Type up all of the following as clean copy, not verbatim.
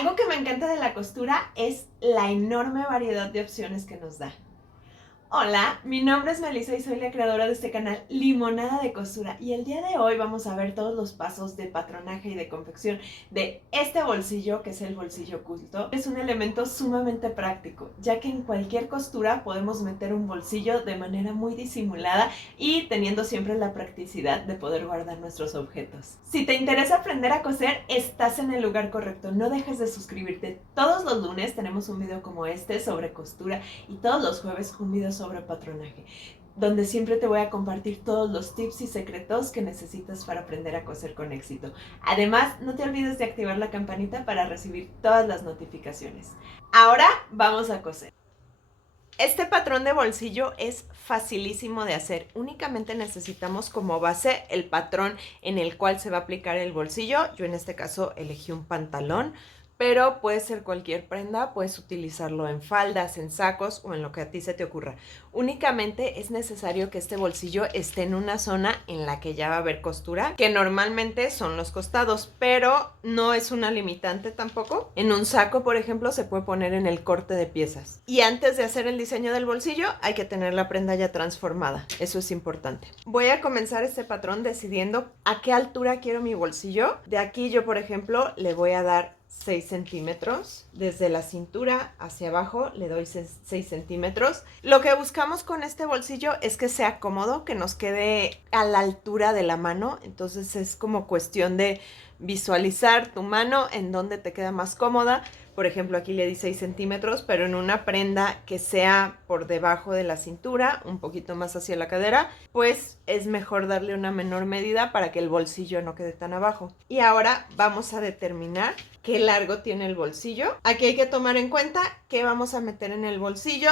Algo que me encanta de la costura es la enorme variedad de opciones que nos da. Hola, mi nombre es Melissa y soy la creadora de este canal Limonada de Costura y el día de hoy vamos a ver todos los pasos de patronaje y de confección de este bolsillo que es el bolsillo oculto. Es un elemento sumamente práctico ya que en cualquier costura podemos meter un bolsillo de manera muy disimulada y teniendo siempre la practicidad de poder guardar nuestros objetos. Si te interesa aprender a coser, estás en el lugar correcto, no dejes de suscribirte. Todos los lunes tenemos un video como este sobre costura y todos los jueves un video sobre patronaje, donde siempre te voy a compartir todos los tips y secretos que necesitas para aprender a coser con éxito. Además, no te olvides de activar la campanita para recibir todas las notificaciones. Ahora vamos a coser. Este patrón de bolsillo es facilísimo de hacer. Únicamente necesitamos como base el patrón en el cual se va a aplicar el bolsillo. Yo en este caso elegí un pantalón, pero puede ser cualquier prenda, puedes utilizarlo en faldas, en sacos o en lo que a ti se te ocurra. Únicamente es necesario que este bolsillo esté en una zona en la que ya va a haber costura, que normalmente son los costados, pero no es una limitante tampoco. En un saco, por ejemplo, se puede poner en el corte de piezas. Y antes de hacer el diseño del bolsillo, hay que tener la prenda ya transformada. Eso es importante. Voy a comenzar este patrón decidiendo a qué altura quiero mi bolsillo. De aquí yo, por ejemplo, le voy a dar 6 centímetros. Desde la cintura hacia abajo le doy 6 centímetros. Lo que buscamos con este bolsillo es que sea cómodo, que nos quede a la altura de la mano. Entonces es como cuestión de visualizar tu mano en donde te queda más cómoda. Por ejemplo, aquí le di 6 centímetros, pero en una prenda que sea por debajo de la cintura, un poquito más hacia la cadera, pues es mejor darle una menor medida para que el bolsillo no quede tan abajo. Y ahora vamos a determinar qué largo tiene el bolsillo. Aquí hay que tomar en cuenta qué vamos a meter en el bolsillo.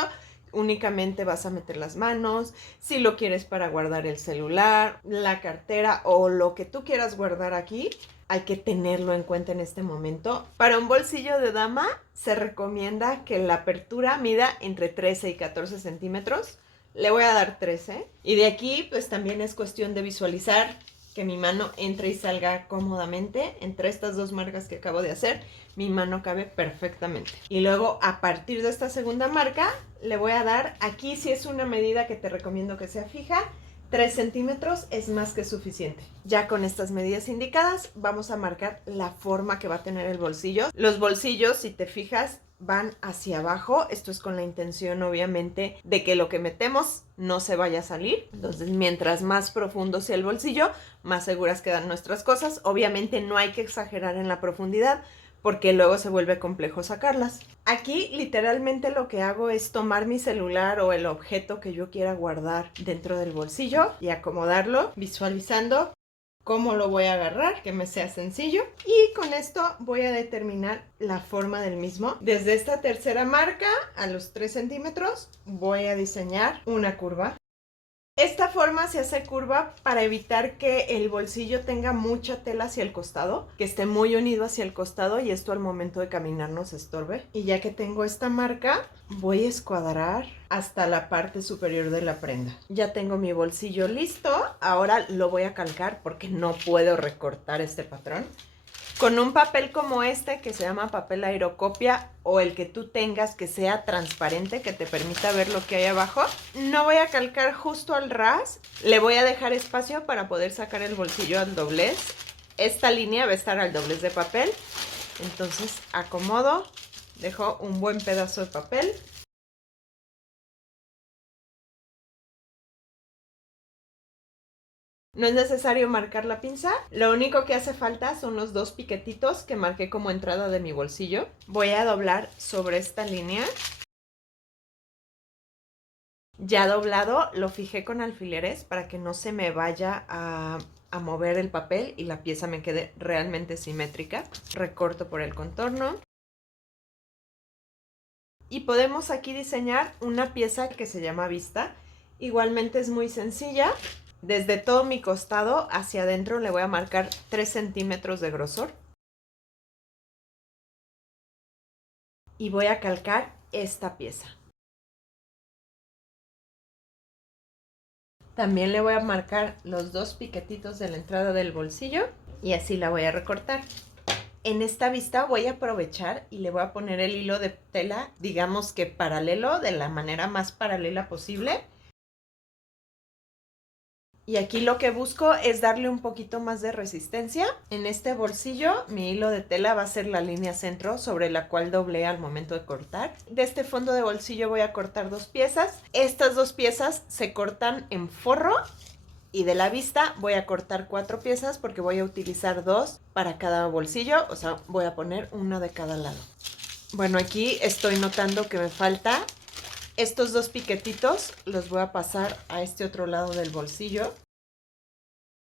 Únicamente vas a meter las manos, si lo quieres para guardar el celular, la cartera o lo que tú quieras guardar aquí. Hay que tenerlo en cuenta en este momento. Para un bolsillo de dama se recomienda que la apertura mida entre 13 y 14 centímetros. Le voy a dar 13. Y de aquí pues también es cuestión de visualizar que mi mano entre y salga cómodamente. Entre estas dos marcas que acabo de hacer, mi mano cabe perfectamente. Y luego a partir de esta segunda marca le voy a dar, aquí si es una medida que te recomiendo que sea fija, 3 centímetros es más que suficiente. Ya con estas medidas indicadas vamos a marcar la forma que va a tener el bolsillo. Los bolsillos, si te fijas, van hacia abajo. Esto es con la intención obviamente de que lo que metemos no se vaya a salir. Entonces mientras más profundo sea el bolsillo, más seguras quedan nuestras cosas. Obviamente no hay que exagerar en la profundidad porque luego se vuelve complejo sacarlas. Aquí literalmente lo que hago es tomar mi celular o el objeto que yo quiera guardar dentro del bolsillo y acomodarlo visualizando cómo lo voy a agarrar, que me sea sencillo. Y con esto voy a determinar la forma del mismo. Desde esta tercera marca a los 3 centímetros voy a diseñar una curva. Esta forma se hace curva para evitar que el bolsillo tenga mucha tela hacia el costado, que esté muy unido hacia el costado y esto al momento de caminar nos estorbe. Y ya que tengo esta marca, voy a escuadrar hasta la parte superior de la prenda. Ya tengo mi bolsillo listo, ahora lo voy a calcar porque no puedo recortar este patrón. Con un papel como este que se llama papel aerocopia o el que tú tengas que sea transparente, que te permita ver lo que hay abajo, no voy a calcar justo al ras, le voy a dejar espacio para poder sacar el bolsillo al doblez. Esta línea va a estar al doblez de papel, entonces acomodo, dejo un buen pedazo de papel. No es necesario marcar la pinza, lo único que hace falta son los 2 piquetitos que marqué como entrada de mi bolsillo. Voy a doblar sobre esta línea. Ya doblado, lo fijé con alfileres para que no se me vaya a mover el papel y la pieza me quede realmente simétrica. Recorto por el contorno. Y podemos aquí diseñar una pieza que se llama vista. Igualmente es muy sencilla. Desde todo mi costado hacia adentro le voy a marcar 3 centímetros de grosor. Y voy a calcar esta pieza. También le voy a marcar los 2 piquetitos de la entrada del bolsillo y así la voy a recortar. En esta vista voy a aprovechar y le voy a poner el hilo de tela, digamos que paralelo, de la manera más paralela posible. Y aquí lo que busco es darle un poquito más de resistencia. En este bolsillo mi hilo de tela va a ser la línea centro sobre la cual doblé al momento de cortar. De este fondo de bolsillo voy a cortar 2 piezas. Estas 2 piezas se cortan en forro. Y de la vista voy a cortar 4 piezas porque voy a utilizar 2 para cada bolsillo. O sea, voy a poner una de cada lado. Bueno, aquí estoy notando que me falta estos 2 piquetitos. Los voy a pasar a este otro lado del bolsillo.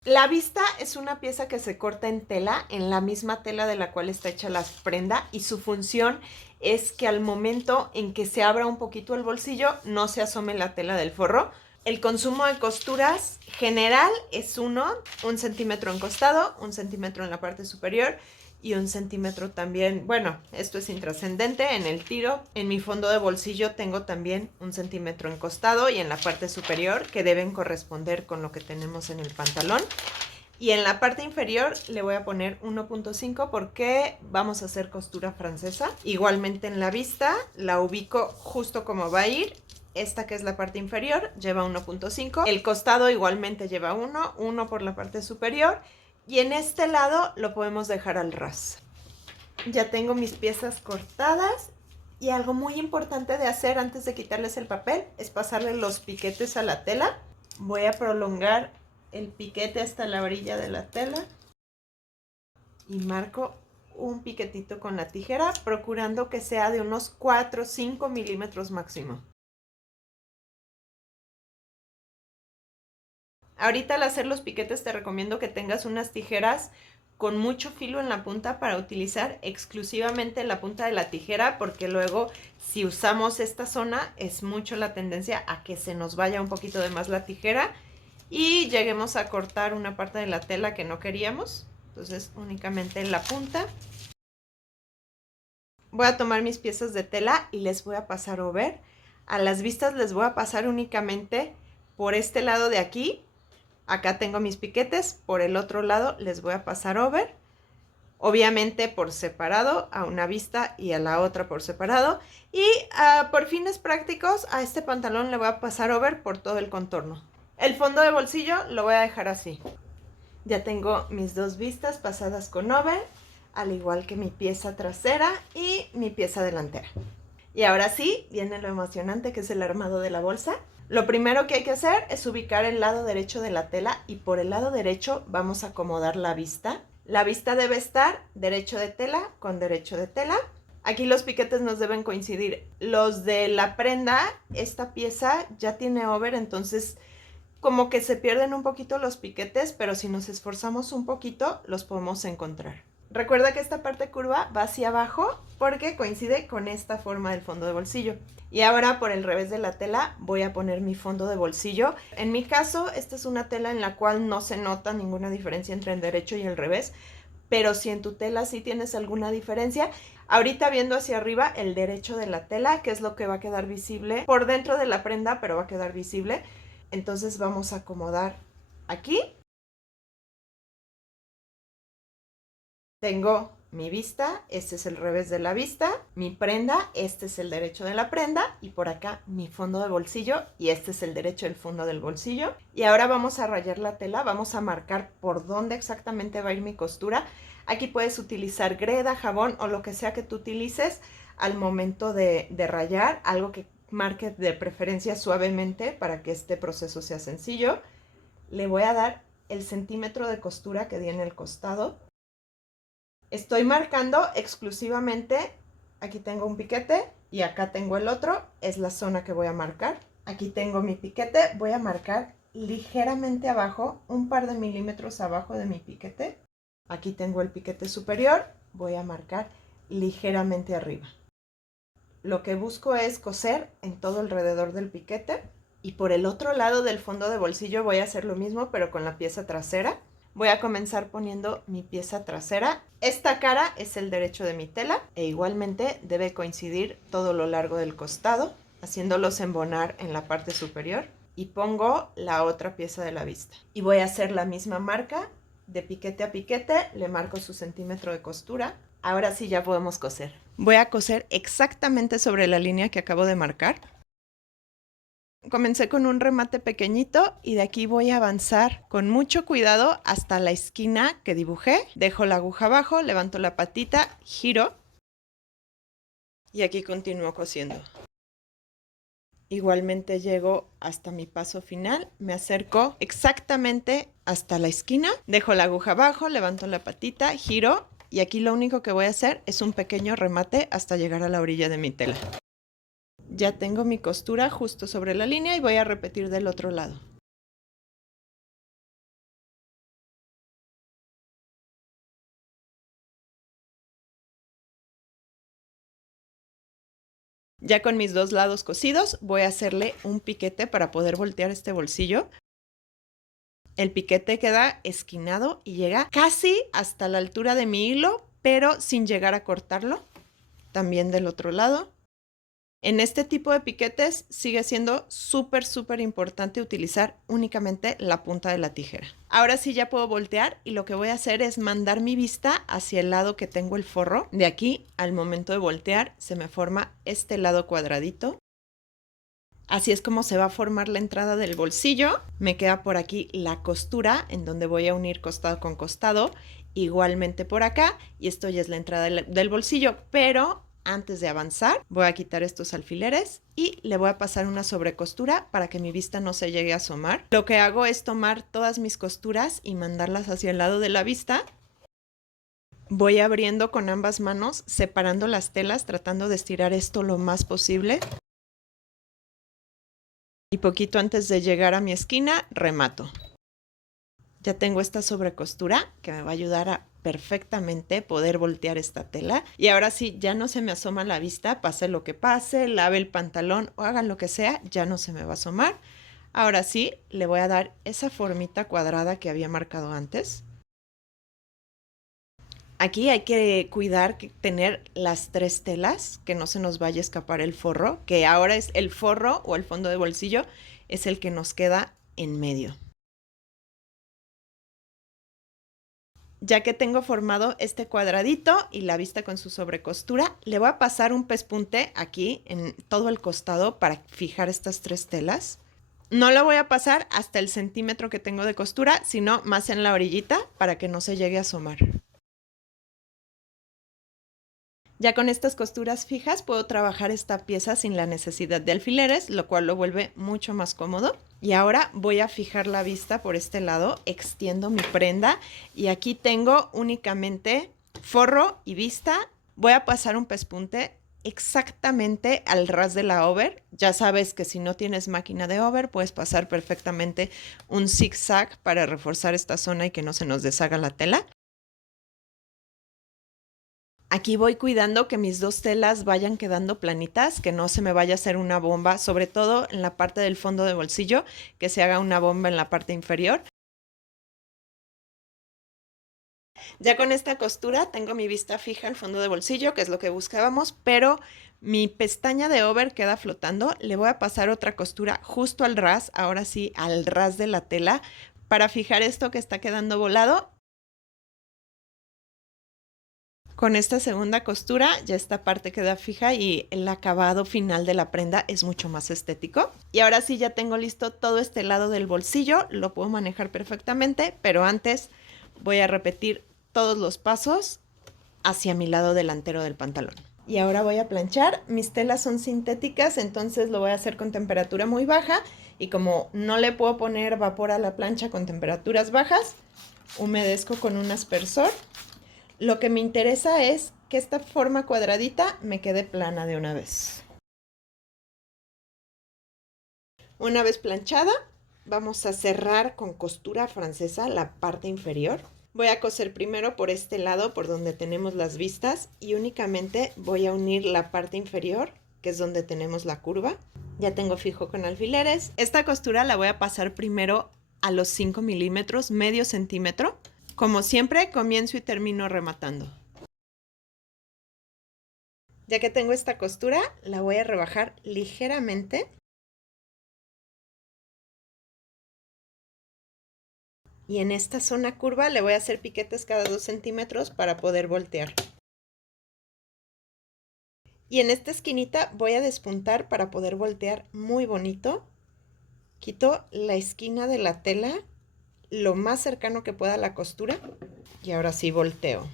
La vista es una pieza que se corta en tela, en la misma tela de la cual está hecha la prenda, y su función es que al momento en que se abra un poquito el bolsillo no se asome la tela del forro. El consumo de costuras general es 1 centímetro en costado, 1 centímetro en la parte superior y 1 centímetro también. Bueno, esto es intrascendente en el tiro. En mi fondo de bolsillo tengo también 1 centímetro en costado y en la parte superior, que deben corresponder con lo que tenemos en el pantalón. Y en la parte inferior le voy a poner 1.5 porque vamos a hacer costura francesa. Igualmente en la vista la ubico justo como va a ir. Esta que es la parte inferior lleva 1.5. El costado igualmente lleva 1 por la parte superior. Y en este lado lo podemos dejar al ras. Ya tengo mis piezas cortadas. Y algo muy importante de hacer antes de quitarles el papel es pasarle los piquetes a la tela. Voy a prolongar el piquete hasta la orilla de la tela. Y marco un piquetito con la tijera, procurando que sea de unos 4 o 5 milímetros máximo. Ahorita al hacer los piquetes te recomiendo que tengas unas tijeras con mucho filo en la punta para utilizar exclusivamente la punta de la tijera, porque luego si usamos esta zona es mucho la tendencia a que se nos vaya un poquito de más la tijera y lleguemos a cortar una parte de la tela que no queríamos. Entonces únicamente la punta. Voy a tomar mis piezas de tela y les voy a pasar over. A las vistas les voy a pasar únicamente por este lado de aquí. Acá tengo mis piquetes, por el otro lado les voy a pasar over, obviamente por separado, a una vista y a la otra por separado. Y por fines prácticos a este pantalón le voy a pasar over por todo el contorno. El fondo de bolsillo lo voy a dejar así. Ya tengo mis 2 vistas pasadas con over, al igual que mi pieza trasera y mi pieza delantera. Y ahora sí, viene lo emocionante que es el armado de la bolsa. Lo primero que hay que hacer es ubicar el lado derecho de la tela y por el lado derecho vamos a acomodar la vista. La vista debe estar derecho de tela con derecho de tela. Aquí los piquetes nos deben coincidir. Los de la prenda, esta pieza ya tiene over, entonces como que se pierden un poquito los piquetes, pero si nos esforzamos un poquito los podemos encontrar. Recuerda que esta parte curva va hacia abajo porque coincide con esta forma del fondo de bolsillo. Y ahora por el revés de la tela voy a poner mi fondo de bolsillo. En mi caso, esta es una tela en la cual no se nota ninguna diferencia entre el derecho y el revés. Pero si en tu tela sí tienes alguna diferencia, ahorita viendo hacia arriba el derecho de la tela, que es lo que va a quedar visible por dentro de la prenda, pero va a quedar visible. Entonces vamos a acomodar aquí. Tengo mi vista, este es el revés de la vista, mi prenda, este es el derecho de la prenda y por acá mi fondo de bolsillo y este es el derecho del fondo del bolsillo. Y ahora vamos a rayar la tela, vamos a marcar por dónde exactamente va a ir mi costura. Aquí puedes utilizar greda, jabón o lo que sea que tú utilices al momento de rayar, algo que marque de preferencia suavemente para que este proceso sea sencillo. Le voy a dar el centímetro de costura que di en el costado. Estoy marcando exclusivamente, aquí tengo un piquete y acá tengo el otro, es la zona que voy a marcar. Aquí tengo mi piquete, voy a marcar ligeramente abajo, un par de milímetros abajo de mi piquete. Aquí tengo el piquete superior, voy a marcar ligeramente arriba. Lo que busco es coser en todo alrededor del piquete. Y por el otro lado del fondo de bolsillo voy a hacer lo mismo, pero con la pieza trasera. Voy a comenzar poniendo mi pieza trasera. Esta cara es el derecho de mi tela e igualmente debe coincidir todo lo largo del costado, haciéndolos embonar en la parte superior. Y pongo la otra pieza de la vista. Y voy a hacer la misma marca de piquete a piquete, le marco su centímetro de costura. Ahora sí ya podemos coser. Voy a coser exactamente sobre la línea que acabo de marcar. Comencé con un remate pequeñito y de aquí voy a avanzar con mucho cuidado hasta la esquina que dibujé. Dejo la aguja abajo, levanto la patita, giro y aquí continúo cosiendo. Igualmente llego hasta mi paso final, me acerco exactamente hasta la esquina, dejo la aguja abajo, levanto la patita, giro y aquí lo único que voy a hacer es un pequeño remate hasta llegar a la orilla de mi tela. Ya tengo mi costura justo sobre la línea y voy a repetir del otro lado. Ya con mis dos lados cosidos, voy a hacerle un piquete para poder voltear este bolsillo. El piquete queda esquinado y llega casi hasta la altura de mi hilo, pero sin llegar a cortarlo. También del otro lado. En este tipo de piquetes sigue siendo súper importante utilizar únicamente la punta de la tijera. Ahora sí ya puedo voltear y lo que voy a hacer es mandar mi vista hacia el lado que tengo el forro. De aquí, al momento de voltear, se me forma este lado cuadradito. Así es como se va a formar la entrada del bolsillo. Me queda por aquí la costura en donde voy a unir costado con costado. Igualmente por acá. Y esto ya es la entrada del bolsillo. Pero antes de avanzar voy a quitar estos alfileres y le voy a pasar una sobrecostura para que mi vista no se llegue a asomar. Lo que hago es tomar todas mis costuras y mandarlas hacia el lado de la vista. Voy abriendo con ambas manos, separando las telas, tratando de estirar esto lo más posible. Y poquito antes de llegar a mi esquina, remato. Ya tengo esta sobrecostura que me va a ayudar a perfectamente poder voltear esta tela. Y ahora sí, ya no se me asoma la vista, pase lo que pase, lave el pantalón o hagan lo que sea, ya no se me va a asomar. Ahora sí, le voy a dar esa formita cuadrada que había marcado antes. Aquí hay que cuidar que tener las tres telas, que no se nos vaya a escapar el forro, que ahora es el forro o el fondo de bolsillo, es el que nos queda en medio. Ya que tengo formado este cuadradito y la vista con su sobrecostura, le voy a pasar un pespunte aquí en todo el costado para fijar estas tres telas. No lo voy a pasar hasta el centímetro que tengo de costura, sino más en la orillita para que no se llegue a asomar. Ya con estas costuras fijas puedo trabajar esta pieza sin la necesidad de alfileres, lo cual lo vuelve mucho más cómodo. Y ahora voy a fijar la vista por este lado, extiendo mi prenda y aquí tengo únicamente forro y vista. Voy a pasar un pespunte exactamente al ras de la over. Ya sabes que si no tienes máquina de over, puedes pasar perfectamente un zigzag para reforzar esta zona y que no se nos deshaga la tela. Aquí voy cuidando que mis dos telas vayan quedando planitas, que no se me vaya a hacer una bomba, sobre todo en la parte del fondo de bolsillo, que se haga una bomba en la parte inferior. Ya con esta costura tengo mi vista fija al fondo de bolsillo, que es lo que buscábamos, pero mi pestaña de over queda flotando. Le voy a pasar otra costura justo al ras, ahora sí, al ras de la tela, para fijar esto que está quedando volado. Con esta segunda costura ya esta parte queda fija y el acabado final de la prenda es mucho más estético. Y ahora sí ya tengo listo todo este lado del bolsillo, lo puedo manejar perfectamente, pero antes voy a repetir todos los pasos hacia mi lado delantero del pantalón. Y ahora voy a planchar, mis telas son sintéticas, entonces lo voy a hacer con temperatura muy baja y como no le puedo poner vapor a la plancha con temperaturas bajas, humedezco con un aspersor. Lo que me interesa es que esta forma cuadradita me quede plana de una vez. Una vez planchada, vamos a cerrar con costura francesa la parte inferior. Voy a coser primero por este lado, por donde tenemos las vistas, y únicamente voy a unir la parte inferior, que es donde tenemos la curva. Ya tengo fijo con alfileres. Esta costura la voy a pasar primero a los 5 milímetros, medio centímetro. Como siempre, comienzo y termino rematando. Ya que tengo esta costura, la voy a rebajar ligeramente. Y en esta zona curva le voy a hacer piquetes cada 2 centímetros para poder voltear. Y en esta esquinita voy a despuntar para poder voltear muy bonito. Quito la esquina de la tela lo más cercano que pueda a la costura. Y ahora sí volteo.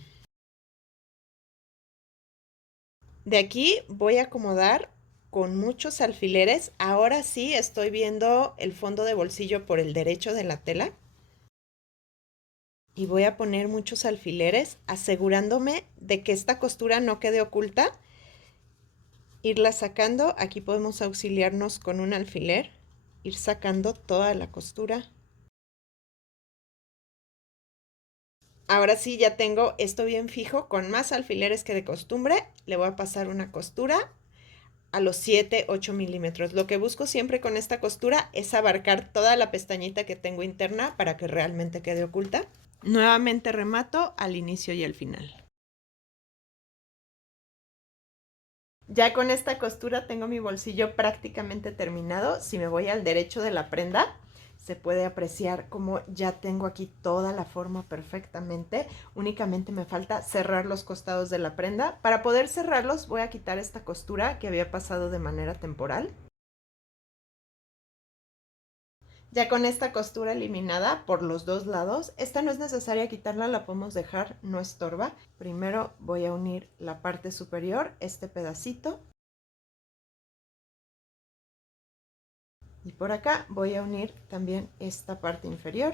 De aquí voy a acomodar con muchos alfileres. Ahora sí estoy viendo el fondo de bolsillo por el derecho de la tela. Y voy a poner muchos alfileres asegurándome de que esta costura no quede oculta. Irla sacando, aquí podemos auxiliarnos con un alfiler, ir sacando toda la costura. Ahora sí ya tengo esto bien fijo, con más alfileres que de costumbre, le voy a pasar una costura a los 7-8 milímetros. Lo que busco siempre con esta costura es abarcar toda la pestañita que tengo interna para que realmente quede oculta. Nuevamente remato al inicio y al final. Ya con esta costura tengo mi bolsillo prácticamente terminado. Si me voy al derecho de la prenda, se puede apreciar como ya tengo aquí toda la forma perfectamente. Únicamente me falta cerrar los costados de la prenda. Para poder cerrarlos voy a quitar esta costura que había pasado de manera temporal. Ya con esta costura eliminada por los dos lados, esta no es necesaria quitarla, la podemos dejar, no estorba. Primero voy a unir la parte superior, este pedacito. Y por acá voy a unir también esta parte inferior.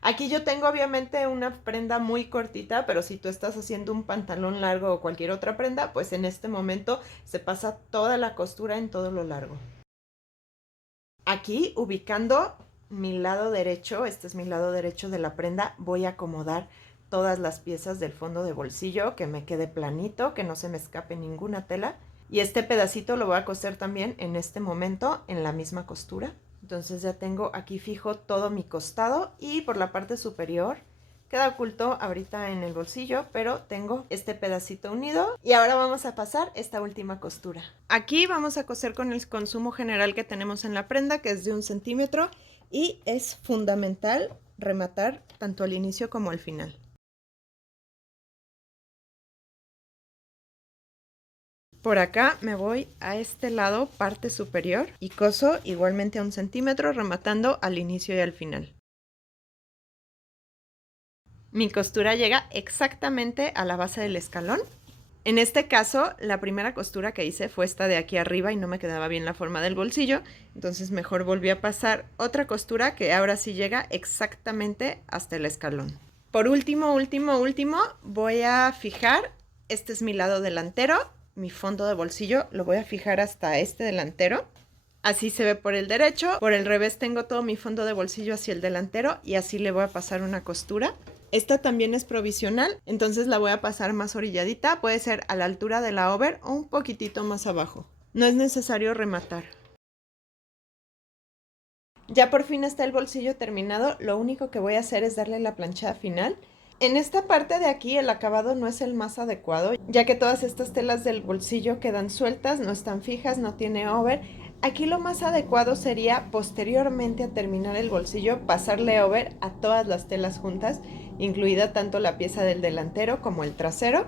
Aquí yo tengo obviamente una prenda muy cortita, pero si tú estás haciendo un pantalón largo o cualquier otra prenda, pues en este momento se pasa toda la costura en todo lo largo. Aquí, ubicando mi lado derecho, este es mi lado derecho de la prenda, voy a acomodar todas las piezas del fondo de bolsillo, que me quede planito, que no se me escape ninguna tela. Y este pedacito lo voy a coser también en este momento en la misma costura. Entonces ya tengo aquí fijo todo mi costado y por la parte superior queda oculto ahorita en el bolsillo, pero tengo este pedacito unido. Y ahora vamos a pasar esta última costura. Aquí vamos a coser con el consumo general que tenemos en la prenda, que es de 1 centímetro, y es fundamental rematar tanto al inicio como al final. Por acá me voy a este lado, parte superior, y coso igualmente a 1 centímetro, rematando al inicio y al final. Mi costura llega exactamente a la base del escalón. En este caso, la primera costura que hice fue esta de aquí arriba y no me quedaba bien la forma del bolsillo, entonces mejor volví a pasar otra costura que ahora sí llega exactamente hasta el escalón. Por último, voy a fijar, este es mi lado delantero, mi fondo de bolsillo, lo voy a fijar hasta este delantero. Así se ve por el derecho, por el revés tengo todo mi fondo de bolsillo hacia el delantero y así le voy a pasar una costura. Esta también es provisional, entonces la voy a pasar más orilladita, puede ser a la altura de la over o un poquitito más abajo. No es necesario rematar. Ya por fin está el bolsillo terminado, lo único que voy a hacer es darle la planchada final. En esta parte de aquí el acabado no es el más adecuado, ya que todas estas telas del bolsillo quedan sueltas, no están fijas, no tiene over. Aquí lo más adecuado sería posteriormente a terminar el bolsillo pasarle over a todas las telas juntas, incluida tanto la pieza del delantero como el trasero.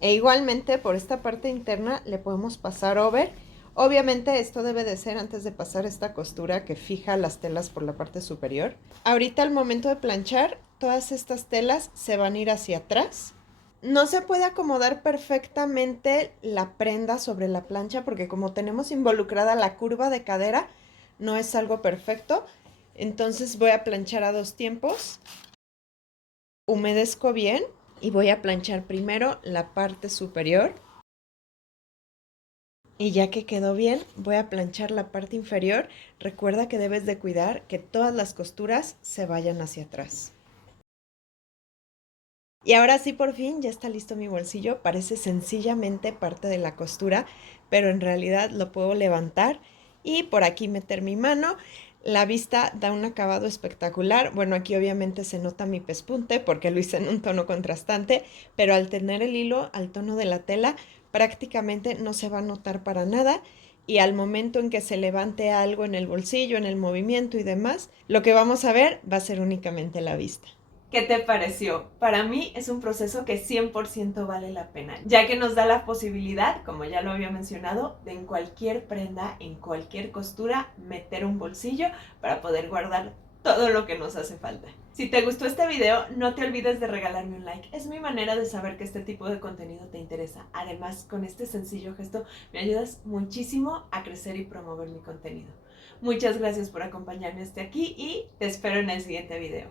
E igualmente por esta parte interna le podemos pasar over. Obviamente esto debe de ser antes de pasar esta costura que fija las telas por la parte superior. Ahorita al momento de planchar, todas estas telas se van a ir hacia atrás. No se puede acomodar perfectamente la prenda sobre la plancha porque como tenemos involucrada la curva de cadera, no es algo perfecto. Entonces voy a planchar a 2 tiempos. Humedezco bien y voy a planchar primero la parte superior. Y ya que quedó bien, voy a planchar la parte inferior. Recuerda que debes de cuidar que todas las costuras se vayan hacia atrás. Y ahora sí, por fin, ya está listo mi bolsillo. Parece sencillamente parte de la costura, pero en realidad lo puedo levantar y por aquí meter mi mano. La vista da un acabado espectacular. Bueno, aquí obviamente se nota mi pespunte porque lo hice en un tono contrastante, pero al tener el hilo al tono de la tela, prácticamente no se va a notar para nada. y al momento en que se levante algo en el bolsillo, en el movimiento y demás, lo que vamos a ver va a ser únicamente la vista. ¿Qué te pareció? Para mí es un proceso que 100% vale la pena, ya que nos da la posibilidad, como ya lo había mencionado, de en cualquier prenda, en cualquier costura, meter un bolsillo para poder guardar todo lo que nos hace falta. Si te gustó este video, no te olvides de regalarme un like. Es mi manera de saber que este tipo de contenido te interesa. Además, con este sencillo gesto me ayudas muchísimo a crecer y promover mi contenido. Muchas gracias por acompañarme hasta aquí y te espero en el siguiente video.